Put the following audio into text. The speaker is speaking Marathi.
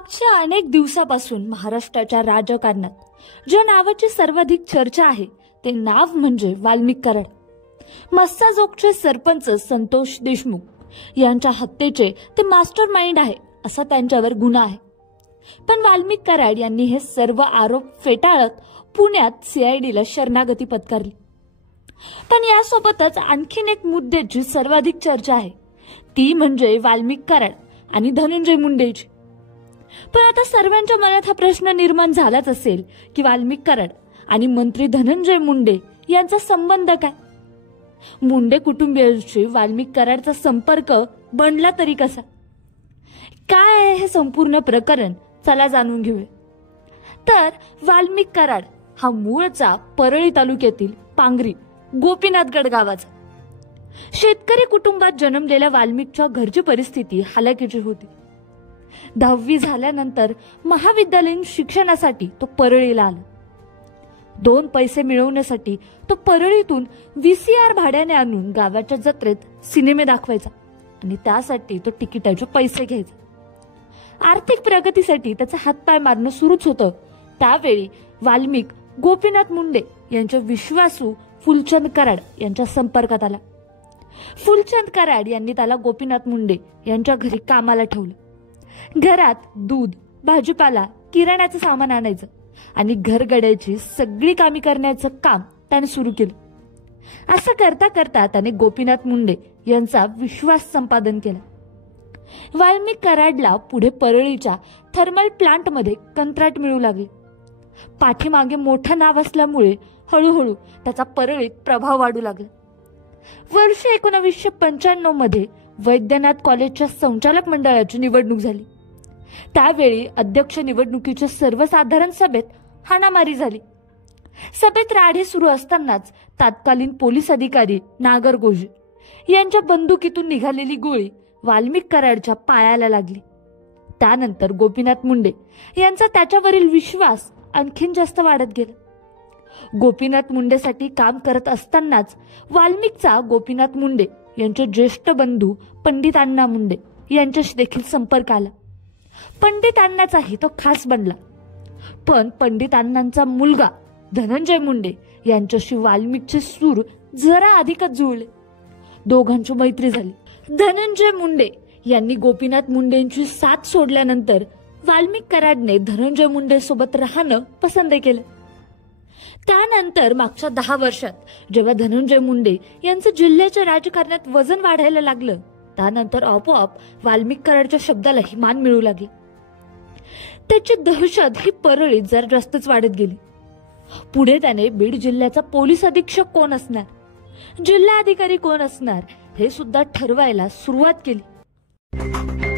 मागच्या अनेक दिवसापासून महाराष्ट्राच्या राजकारणात ज्या नावाची सर्वाधिक चर्चा आहे ते नाव म्हणजे वाल्मिक कराड। मस्साजोगचे सरपंच संतोष देशमुख यांच्या हत्येचे ते मास्टर माइंड आहे असा त्यांच्यावर गुन्हा आहे। पण वाल्मिक कराड यांनी हे सर्व आरोप फेटाळत पुण्यात सीआयडीला शरणागती पत्करली। पण यासोबतच आणखीन एक मुद्द्याची सर्वाधिक चर्चा आहे ती म्हणजे वाल्मिक कराड आणि धनंजय मुंडेची। पण आता सर्वांच्या मनात हा प्रश्न निर्माण झालाच असेल की वाल्मिक कराड आणि मंत्री धनंजय मुंडे यांचा संबंध काय? मुंडे कुटुंबियांशी वाल्मिक कराडचा संपर्क बनला तरी कसा? काय आहे हे संपूर्ण प्रकरण? चला जाणून घेऊया। तर वाल्मिक कराड हा मूळचा परळी तालुक्यातील पांगरी गोपीनाथगड गावाचा शेतकरी कुटुंबात जन्मलेल्या वाल्मिकच्या घरची परिस्थिती हलाखीची होती। 10वी झाल्यानंतर महाविद्यालयीन शिक्षणासाठी तो परळीला आला। 2 पैसे मिळवण्यासाठी तो परळीतून VCR भाड्याने आणून गावाच्या जत्रेत सिनेमे दाखवायचा आणि त्यासाठी तो तिकिटाचे पैसे घ्यायचा। आर्थिक प्रगतीसाठी त्याचा हातपाय मारणं सुरूच होतं। त्यावेळी वाल्मिक गोपीनाथ मुंडे यांच्या विश्वासू फुलचंद कराड यांच्या संपर्कात आला। फुलचंद कराड यांनी त्याला गोपीनाथ मुंडे यांच्या घरी कामाला ठेवलं। घरात दूध, भाजीपाला, किराण्याचं सामान आणायचं आणि घरगड्याची सगळी कामे करण्याचं काम त्याने सुरू केलं। असं करता करता त्याने गोपीनाथ मुंडे यांचा विश्वास संपादन केला। वाल्मिक कराडला पुढे परळीच्या थर्मल प्लांटमध्ये कंत्राट मिळू लागले। पाठीमागे मोठं नाव असल्यामुळे हळूहळू त्याचा परळीत प्रभाव वाढू लागला। वर्ष 1995 मध्ये वैद्यनाथ कॉलेजच्या संचालक मंडळाची निवडणूक झाली। त्यावेळी अध्यक्ष निवडणुकीच्या सर्वसाधारण सभेत हाणामारी झाली। सभेत राडे सुरू असतानाच तत्कालीन पोलीस अधिकारी नागरगोजे यांच्या बंदुकीतून निघालेली गोळी वाल्मिक कराडच्या पायाला लागली। त्यानंतर गोपीनाथ मुंडे यांचा त्याच्यावरील विश्वास आणखीन जास्त वाढत गेला। गोपीनाथ मुंडेसाठी काम करत असतानाच वाल्मिकचा गोपीनाथ मुंडे यांचे ज्येष्ठ बंधू पंडित अण्णा मुंडे यांच्याशी देखील संपर्क आला। पंडित अण्णाचाही तो खास बनला। पण पंडित अण्णांचा मुलगा धनंजय मुंडे यांच्याशी वाल्मिकचे सूर जरा अधिकच जुळले। दोघांची मैत्री झाली। धनंजय मुंडे यांनी गोपीनाथ मुंडेंची साथ सोडल्यानंतर वाल्मिक कराडने धनंजय मुंडे सोबत राहणं पसंत केलं। त्यानंतर मागच्या 10 वर्षात जेव्हा धनंजय मुंडे यांचं जिल्ह्याच्या राजकारणात वजन वाढायला लागलं त्यानंतर आपोआप वाल्मिक कराडच्या शब्दालाही मान मिळू लागली। त्याची दहशत ही परळीत जरा जास्तच वाढत गेली। पुढे त्याने बीड जिल्ह्याचा पोलीस अधीक्षक कोण असणार, जिल्हाधिकारी कोण असणार हे सुद्धा ठरवायला सुरुवात केली।